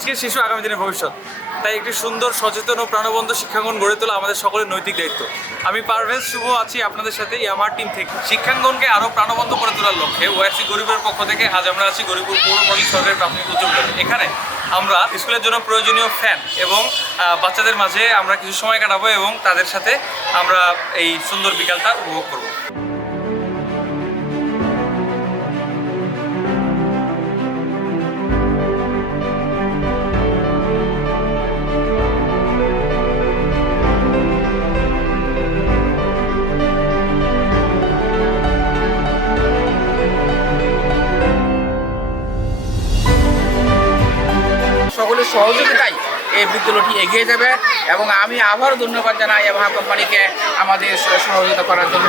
আজকের শিশু আগামী দিনের ভবিষ্যৎ। তাই একটি সুন্দর, সচেতন ও প্রাণবন্ত শিক্ষাঙ্গন গড়ে তোলা আমাদের সকলের নৈতিক দায়িত্ব। আমি পারভেজ শুভ আছি আপনাদের সাথে আমার টিম থেকে। শিক্ষাঙ্গনকে আরও প্রাণবন্ত করে তোলার লক্ষ্যে ওআরসি গরিবের পক্ষ থেকে আজ আমরা আছি গরিপুর পৌর মডেল সরকারি প্রাথমিক উচ্চ বিদ্যালয়। এখানে আমরা স্কুলের জন্য প্রয়োজনীয় ফ্যান এবং বাচ্চাদের মাঝে আমরা কিছু সময় কাটাবো এবং তাদের সাথে আমরা এই সুন্দর বিকালটা উপভোগ করব। সকলের সহযোগিতায় এই বিদ্যালয়টি এগিয়ে যাবে এবং আমি আবারও ধন্যবাদ জানাই ইয়ামাহা কোম্পানিকে আমাদের সহযোগিতা করার জন্য।